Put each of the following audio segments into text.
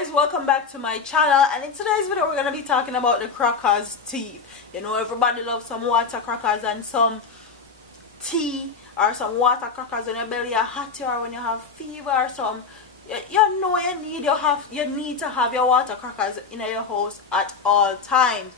guys, welcome back to my channel, and in today's video we're going to be talking about the crackers' teeth. You know, everybody loves some water crackers and some tea, or some water crackers when your belly are hot, or when you have fever or some. You know you need to have your water crackers in your house at all times.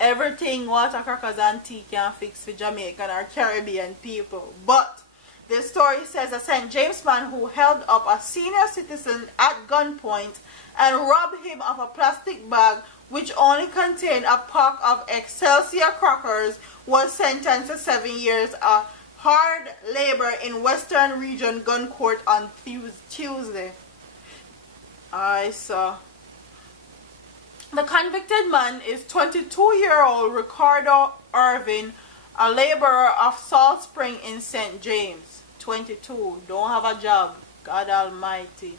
Everything water crackers and tea can fix for Jamaican or Caribbean people. But the story says a St. James man who held up a senior citizen at gunpoint and robbed him of a plastic bag which only contained a pack of Excelsior crackers was sentenced to 7 years of hard labor in Western Region Gun Court on Tuesday. I saw. The convicted man is 22-year-old Ricardo Irvin, a laborer of Salt Spring in St. James. 22, don't have a job. God almighty.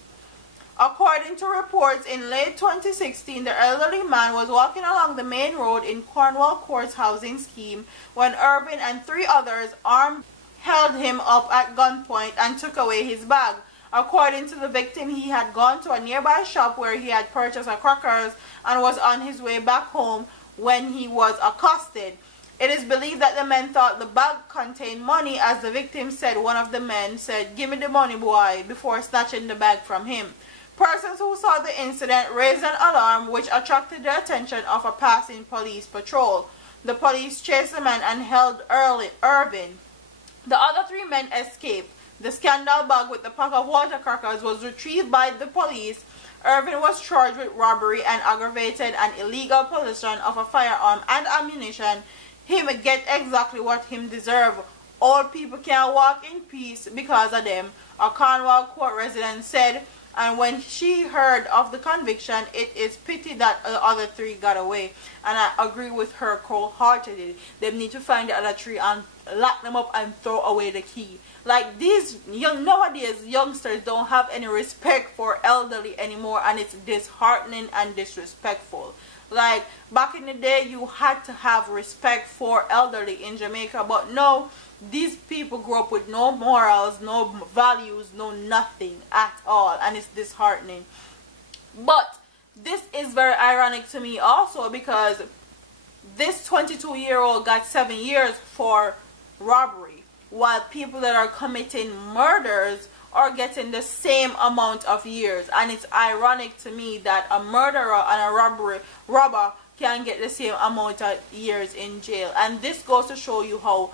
According to reports, in late 2016, the elderly man was walking along the main road in Cornwall Court's housing scheme when Irvin and 3 others armed held him up at gunpoint and took away his bag. According to the victim, he had gone to a nearby shop where he had purchased crackers and was on his way back home when he was accosted. It is believed that the men thought the bag contained money, as the victim said. One of the men said, "Give me the money, boy," before snatching the bag from him. Persons who saw the incident raised an alarm which attracted the attention of a passing police patrol. The police chased the man and held Irvin. The other 3 men escaped. The scandal bag with the pack of water crackers was retrieved by the police. Irvin was charged with robbery and aggravated and illegal possession of a firearm and ammunition. He would get exactly what him deserve. All people can walk in peace because of them, a Cornwall Court resident said. And when she heard of the conviction, it is pity that the other 3 got away. And I agree with her wholeheartedly. They need to find the other 3 and lock them up and throw away the key. Like, these nowadays youngsters don't have any respect for elderly anymore, and it's disheartening and disrespectful. Like, back in the day, you had to have respect for elderly in Jamaica, but no, these people grew up with no morals, no values, no nothing at all, and it's disheartening. But this is very ironic to me also, because this 22-year-old got 7 years for robbery, while people that are committing murders are getting the same amount of years. And it's ironic to me that a murderer and a robber can get the same amount of years in jail. And this goes to show you how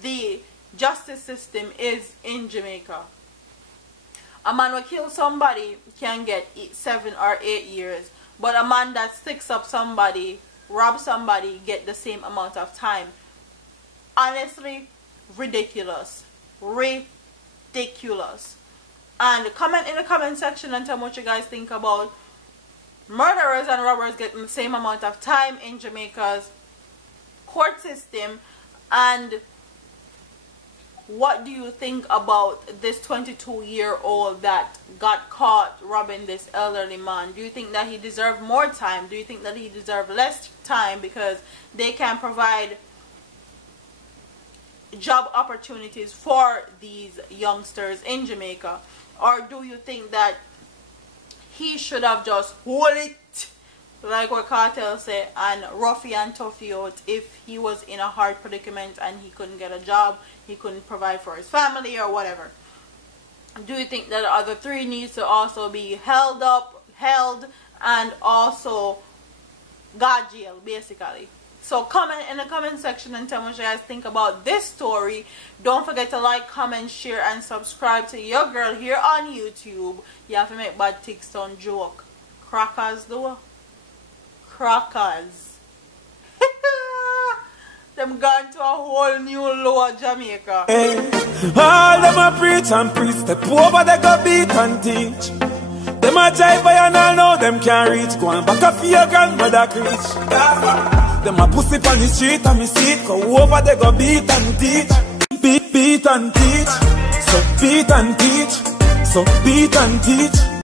the justice system is in Jamaica. A man who kills somebody can get 7 or 8 years, but a man that sticks up somebody, robs somebody, get the same amount of time. Honestly, ridiculous. Ridiculous. And comment in the comment section and tell me what you guys think about murderers and robbers getting the same amount of time in Jamaica's court system. And what do you think about this 22-year-old that got caught robbing this elderly man? Do you think that he deserved more time? Do you think that he deserved less time because they can provide job opportunities for these youngsters in Jamaica? Or do you think that he should have just hold it, like what Cartel said, and roughy and toughy out if he was in a hard predicament and he couldn't get a job, he couldn't provide for his family or whatever? Do you think that the other 3 needs to also be held, and also got jail, basically? So comment in the comment section and tell me what you guys think about this story. Don't forget to like, comment, share, and subscribe to your girl here on YouTube. You have to make bad ticks sound joke. Crackers though. Crackers. Them gone to a whole new lower Jamaica. Hey, all them a preach and preach. Step over they go beat and teach. Them a jive by and all know them can't reach. Go on back up for your grandmother preach. Them a pussy on the street and me see it. Go over they go beat and teach. Beat and teach. So beat and teach. So beat and teach.